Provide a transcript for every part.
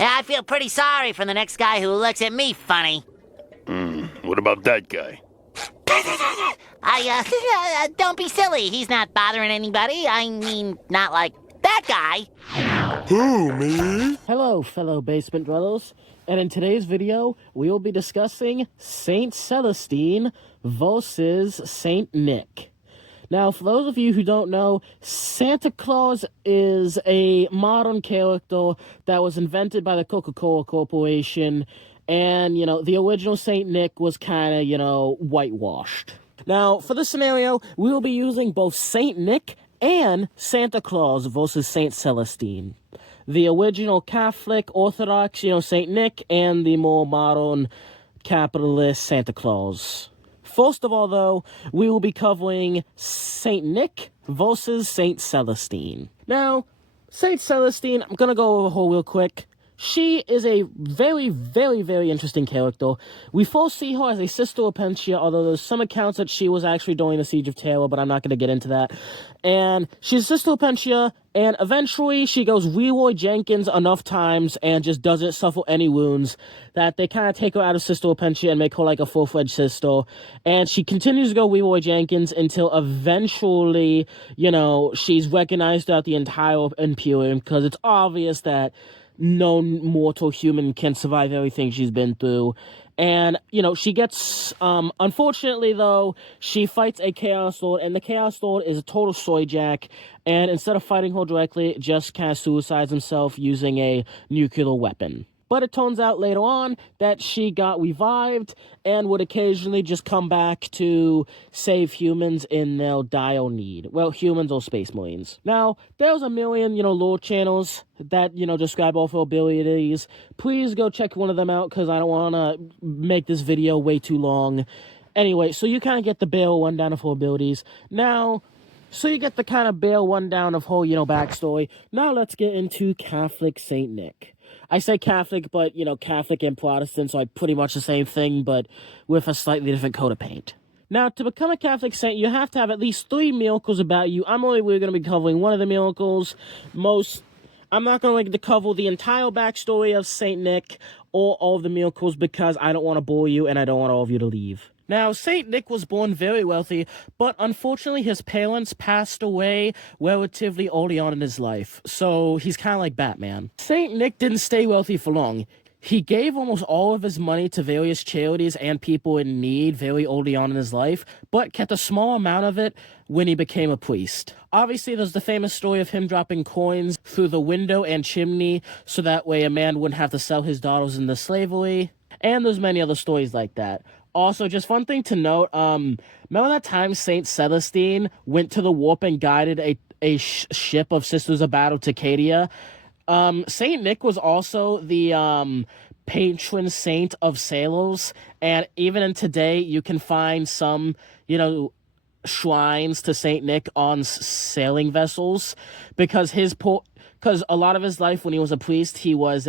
Yeah, I feel pretty sorry for the next guy who looks at me funny. What about that guy? Don't be silly. He's not bothering anybody. I mean, not like that guy. Who, me? Hello, fellow basement dwellers, and in today's video, we will be discussing Saint Celestine versus Saint Nick. Now, for those of you who don't know, Santa Claus is a modern character that was invented by the Coca-Cola Corporation, and, the original Saint Nick was kind of, whitewashed. Now, for this scenario, we will be using both Saint Nick and Santa Claus versus Saint Celestine. The original Catholic Orthodox, Saint Nick, and the more modern capitalist Santa Claus. First of all, though, we will be covering Saint Nick versus Saint Celestine. Now, Saint Celestine, I'm going to go over her real quick. She is a very, very, very interesting character. We first see her as a sister of Pentia, although there's some accounts that she was actually during the Siege of Terror, but I'm not going to get into that. And she's a sister of Pentia, and eventually she goes Leroy Jenkins enough times and just doesn't suffer any wounds that they kind of take her out of Sister Pentia and make her like a full-fledged sister. And she continues to go Leroy Jenkins until eventually, she's recognized throughout the entire Imperium, because it's obvious that no mortal human can survive everything she's been through. And, she gets, unfortunately, though, she fights a Chaos Lord, and the Chaos Lord is a total soyjack, and instead of fighting her directly, just kind of suicides himself using a nuclear weapon. But it turns out later on that she got revived and would occasionally just come back to save humans in their dire need. Well, humans or space marines. Now, there's a million, lore channels that, describe all her abilities. Please go check one of them out, because I don't want to make this video way too long. Anyway, so you kind of get the bare rundown of her abilities. Now, so you get the kind of bare rundown of her, backstory. Now let's get into Catholic Saint Nick. I say Catholic, but, Catholic and Protestant, so like pretty much the same thing, but with a slightly different coat of paint. Now, to become a Catholic saint, you have to have at least 3 miracles about you. I'm only really going to be covering one of the miracles. I'm not going to cover the entire backstory of Saint Nick or all of the miracles, because I don't want to bore you and I don't want all of you to leave. Now, Saint Nick was born very wealthy, but unfortunately his parents passed away relatively early on in his life, so he's kind of like Batman. Saint Nick didn't stay wealthy for long. He gave almost all of his money to various charities and people in need very early on in his life, but kept a small amount of it when he became a priest. Obviously, there's the famous story of him dropping coins through the window and chimney, so that way a man wouldn't have to sell his daughters into slavery, and there's many other stories like that. Also, just one thing to note, remember that time Saint Celestine went to the warp and guided a ship of Sisters of Battle to Cadia? Saint Nick was also the patron saint of sailors, and even in today, you can find some, shrines to Saint Nick on sailing vessels, because because a lot of his life when he was a priest, he was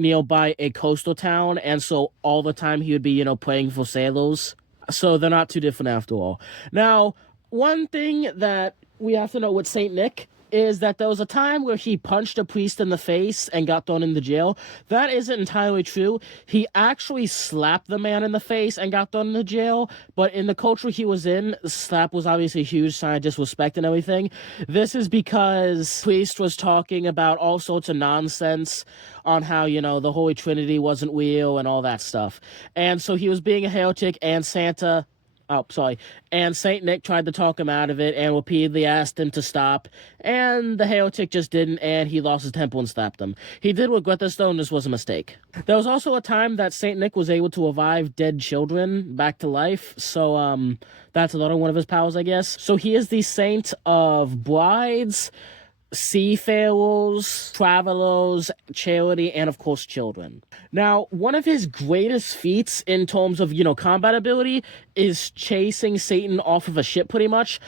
nearby a coastal town, and so all the time he would be, praying for sailors. So they're not too different after all. Now, one thing that we have to know with Saint Nick is that there was a time where he punched a priest in the face and got thrown into jail. That isn't entirely true. He actually slapped the man in the face and got thrown into jail, but in the culture he was in, the slap was obviously a huge sign of disrespect and everything. This is because priest was talking about all sorts of nonsense on how, the Holy Trinity wasn't real and all that stuff. And so he was being a heretic, and and Saint Nick tried to talk him out of it and repeatedly asked him to stop, and the heretic just didn't, and he lost his temper and slapped him. He did regret this, though, and this was a mistake. There was also a time that Saint Nick was able to revive dead children back to life, so that's another one of his powers, I guess. So he is the saint of brides, seafarers, travelers, charity, and of course children. Now, one of his greatest feats in terms of, combat ability is chasing Satan off of a ship, pretty much.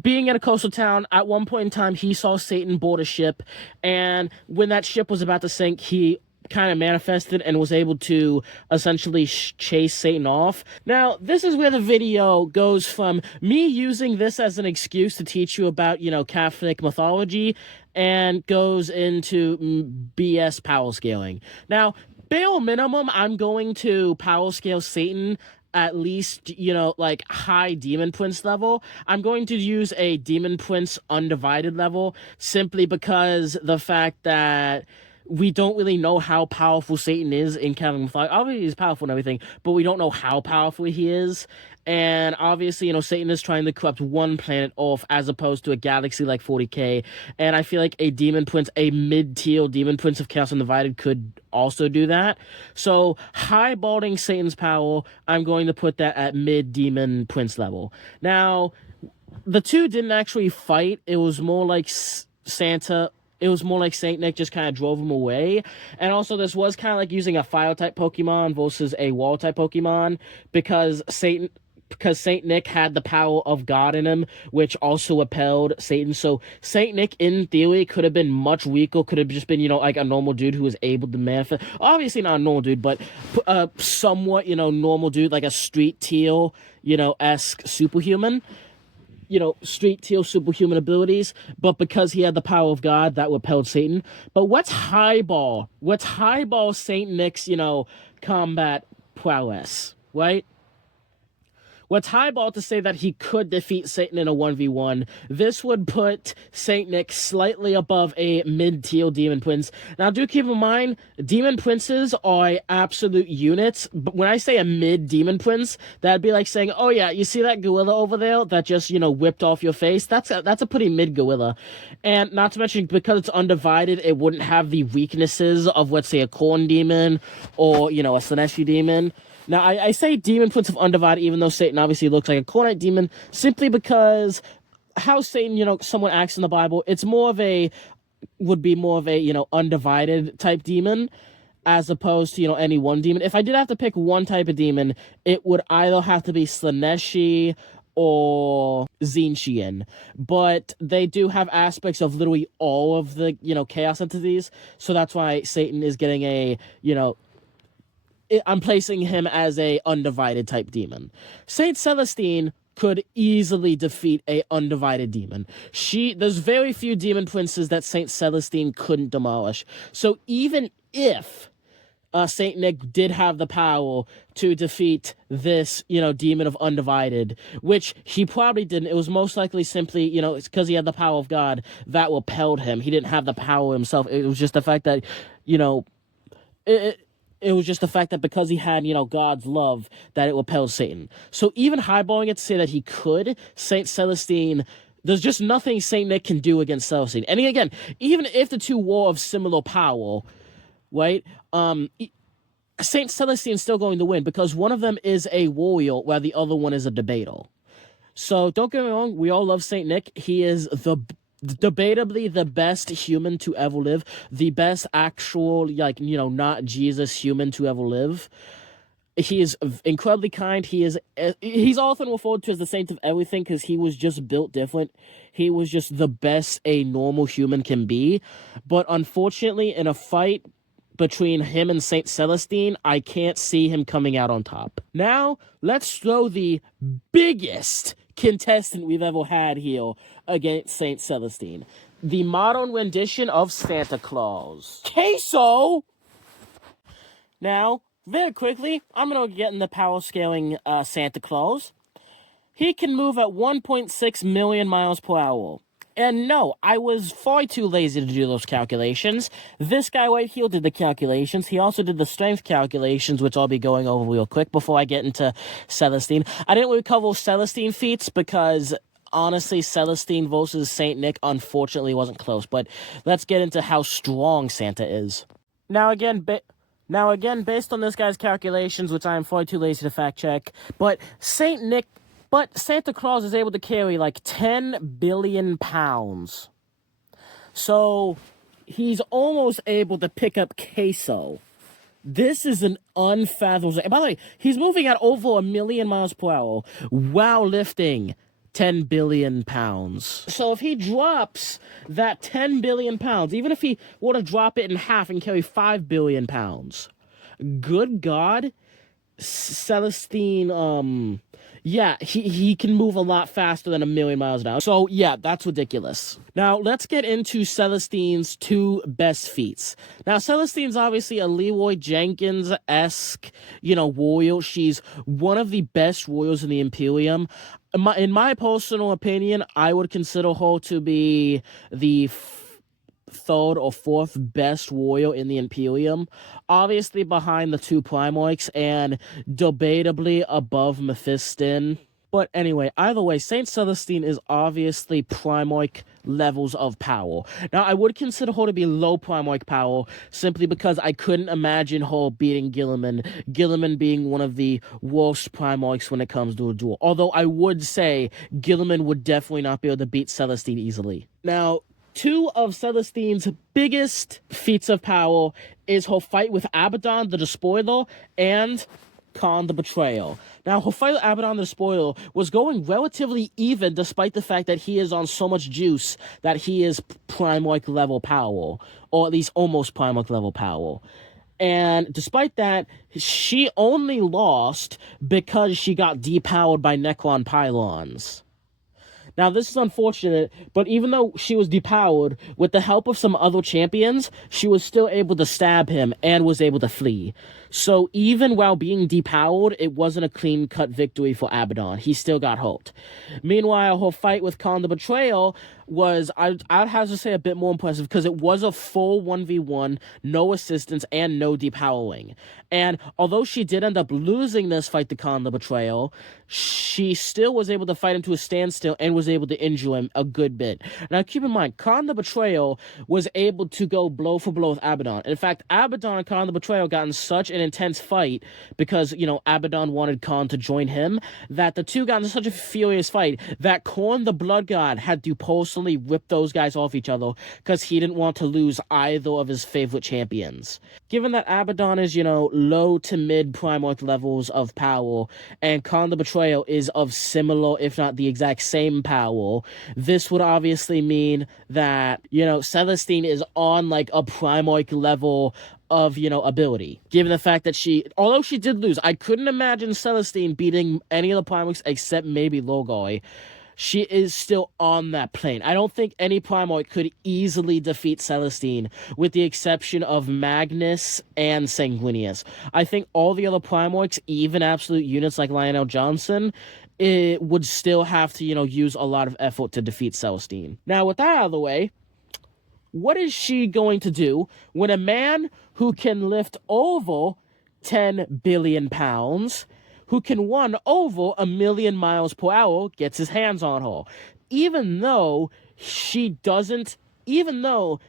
Being in a coastal town, at one point in time, he saw Satan board a ship, and when that ship was about to sink, he kind of manifested and was able to essentially chase Satan off. Now, this is where the video goes from me using this as an excuse to teach you about, Catholic mythology, and goes into BS power scaling. Now, bare minimum, I'm going to power scale Satan at least, like high Demon Prince level. I'm going to use a Demon Prince undivided level simply because the fact that we don't really know how powerful Satan is in Catholic mythology. Obviously, he's powerful and everything, but we don't know how powerful he is. And obviously, Satan is trying to corrupt one planet off as opposed to a galaxy like 40K. And I feel like a Demon Prince, a mid-tier Demon Prince of Chaos Undivided could also do that. So, highballing Satan's power, I'm going to put that at mid-Demon Prince level. Now, the two didn't actually fight. It was more like It was more like Saint Nick just kind of drove him away. And also, this was kind of like using a fire-type Pokemon versus a wall-type Pokemon because Saint Nick had the power of God in him, which also repelled Satan. So Saint Nick, in theory, could have been much weaker, could have just been, like a normal dude who was able to manifest. Obviously not a normal dude, but somewhat, normal dude, like a street teal, esque superhuman. Street teal superhuman abilities, but because he had the power of God, that repelled Satan. But what's highball Saint Nick's, combat prowess, right? What's highball to say that he could defeat Satan in a 1v1? This would put Saint Nick slightly above a mid-tier Demon Prince. Now, do keep in mind, Demon Princes are absolute units. But when I say a mid-Demon Prince, that'd be like saying, oh yeah, you see that gorilla over there that just, whipped off your face? That's a pretty mid-gorilla. And not to mention, because it's undivided, it wouldn't have the weaknesses of, let's say, a Corn Demon or, a Slaneshi Demon. Now, I say Demon Prince of Undivided, even though Satan obviously looks like a Cornite demon, simply because how Satan, someone acts in the Bible, would be more of a, undivided type demon, as opposed to, any one demon. If I did have to pick one type of demon, it would either have to be Slaneshi or Xinxian. But they do have aspects of literally all of the, chaos entities, so that's why Satan is getting a, I'm placing him as a undivided type demon. Saint Celestine could easily defeat a undivided demon. There's very few demon princes that Saint Celestine couldn't demolish. So even if Saint Nick did have the power to defeat this, demon of undivided, which he probably didn't. It was most likely simply, it's because he had the power of God that repelled him. He didn't have the power himself. It was just the fact that, it was just the fact that because he had, God's love, that it repelled Satan. So even highballing it to say that he could, Saint Celestine, there's just nothing Saint Nick can do against Celestine. And again, even if the two were of similar power, right, Saint Celestine's still going to win because one of them is a warrior while the other one is a debater. So don't get me wrong, we all love Saint Nick. He is debatably the best human to ever live, the best actual, not Jesus human to ever live. He is incredibly kind. He's often referred to as the saint of everything because he was just built different. He was just the best a normal human can be. But unfortunately, in a fight between him and Saint Celestine, I can't see him coming out on top. Now, let's throw the biggest contestant we've ever had here against Saint Celestine. The modern rendition of Santa Claus. Queso! Now, very quickly, I'm going to get in the power scaling Santa Claus. He can move at 1.6 million miles per hour. And no, I was far too lazy to do those calculations. This guy right here did the calculations. He also did the strength calculations, which I'll be going over real quick before I get into Celestine. I didn't really cover Celestine feats because, honestly, Celestine versus Saint Nick unfortunately wasn't close. But let's get into how strong Santa is. Now again, based on this guy's calculations, which I am far too lazy to fact check, but Santa Claus is able to carry like 10 billion pounds. So he's almost able to pick up queso. This is an unfathomable. And by the way, he's moving at over 1 million miles per hour while lifting 10 billion pounds. So if he drops that 10 billion pounds, even if he were to drop it in half and carry 5 billion pounds, good God, Celestine, yeah, he can move a lot faster than 1,000,000 miles an hour. So, yeah, that's ridiculous. Now, let's get into Celestine's 2 best feats. Now, Celestine's obviously a Leroy Jenkins-esque, warrior. She's one of the best warriors in the Imperium. In my personal opinion, I would consider her to be the third or fourth best warrior in the Imperium, obviously behind the 2 Primarchs and debatably above Mephiston. But anyway, either way, Saint Celestine is obviously Primarch levels of power. Now, I would consider her to be low Primarch power simply because I couldn't imagine her beating Guilliman. Guilliman being one of the worst Primarchs when it comes to a duel. Although I would say Guilliman would definitely not be able to beat Celestine easily. Now, 2 of Celestine's biggest feats of power is her fight with Abaddon the Despoiler and Khan the Betrayer. Now, her fight with Abaddon the Despoiler was going relatively even despite the fact that he is on so much juice that he is Primarch level power, or at least almost Primarch level power. And despite that, she only lost because she got depowered by Necron pylons. Now, this is unfortunate, but even though she was depowered, with the help of some other champions, she was still able to stab him and was able to flee. So even while being depowered, it wasn't a clean-cut victory for Abaddon. He still got hurt. Meanwhile, her fight with Khan the Betrayer was, I'd have to say, a bit more impressive because it was a full 1v1, no assistance, and no depowering. And although she did end up losing this fight to Khan the Betrayer, she still was able to fight him to a standstill and was able to injure him a good bit. Now, keep in mind, Khan the Betrayer was able to go blow for blow with Abaddon. In fact, Abaddon and Khan the Betrayer got in such an intense fight because, Abaddon wanted Khan to join him, that the two got in such a furious fight that Khorne the Blood God had to personally rip those guys off each other because he didn't want to lose either of his favorite champions. Given that Abaddon is, low to mid Primarch levels of power, and Khan the Betrayer is of similar, if not the exact same power, this would obviously mean that, Celestine is on, like, a Primarch level of, ability. Given the fact that although she did lose, I couldn't imagine Celestine beating any of the Primarchs except maybe Logoi. She is still on that plane. I don't think any Primarch could easily defeat Celestine, with the exception of Magnus and Sanguinius. I think all the other Primarchs, even absolute units like Lionel Johnson, it would still have to, use a lot of effort to defeat Celestine. Now, with that out of the way, what is she going to do when a man who can lift over 10 billion pounds, who can run over 1,000,000 miles per hour, gets his hands on her? Even though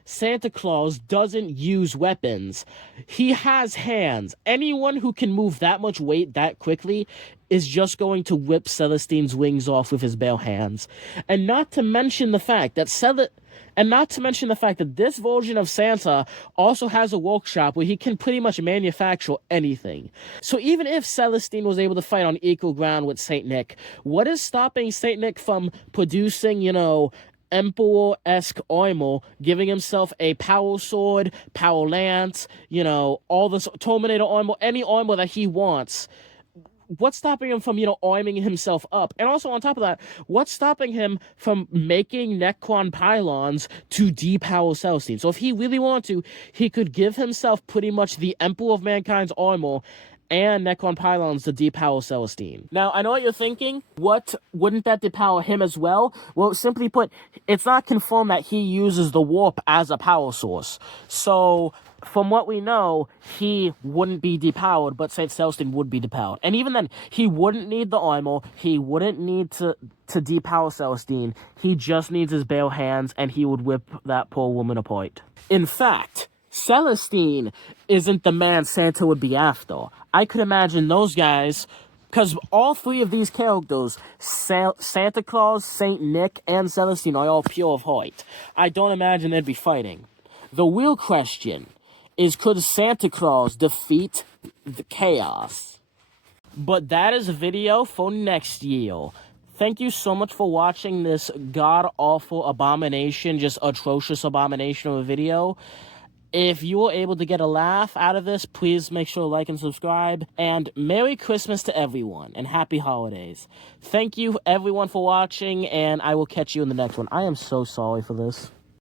Santa Claus doesn't use weapons, he has hands. Anyone who can move that much weight that quickly is just going to whip Celestine's wings off with his bare hands. And not to mention the fact that this version of Santa also has a workshop where he can pretty much manufacture anything. So even if Celestine was able to fight on equal ground with Saint Nick, what is stopping Saint Nick from producing, Emperor-esque armor, giving himself a power sword, power lance, all this Terminator armor, any armor that he wants? What's stopping him from, arming himself up? And also, on top of that, what's stopping him from making Necron pylons to depower Celestine? So if he really wanted to, he could give himself pretty much the Emperor of Mankind's armor and Necron pylons to depower Celestine. Now, I know what you're thinking. What, wouldn't that depower him as well? Well, simply put, it's not confirmed that he uses the warp as a power source. So, from what we know, he wouldn't be depowered, but Saint Celestine would be depowered. And even then, he wouldn't need the armor, he wouldn't need to depower Celestine, he just needs his bare hands, and he would whip that poor woman apart. In fact, Celestine isn't the man Santa would be after. I could imagine those guys, because all 3 of these characters, Santa Claus, Saint Nick, and Celestine, are all pure of heart. I don't imagine they'd be fighting. The real question is, could Santa Claus defeat the chaos? But that is a video for next year. Thank you so much for watching this god-awful abomination, just atrocious abomination of a video. If you were able to get a laugh out of this, please make sure to like and subscribe. And Merry Christmas to everyone, and Happy Holidays. Thank you, everyone, for watching, and I will catch you in the next one. I am so sorry for this.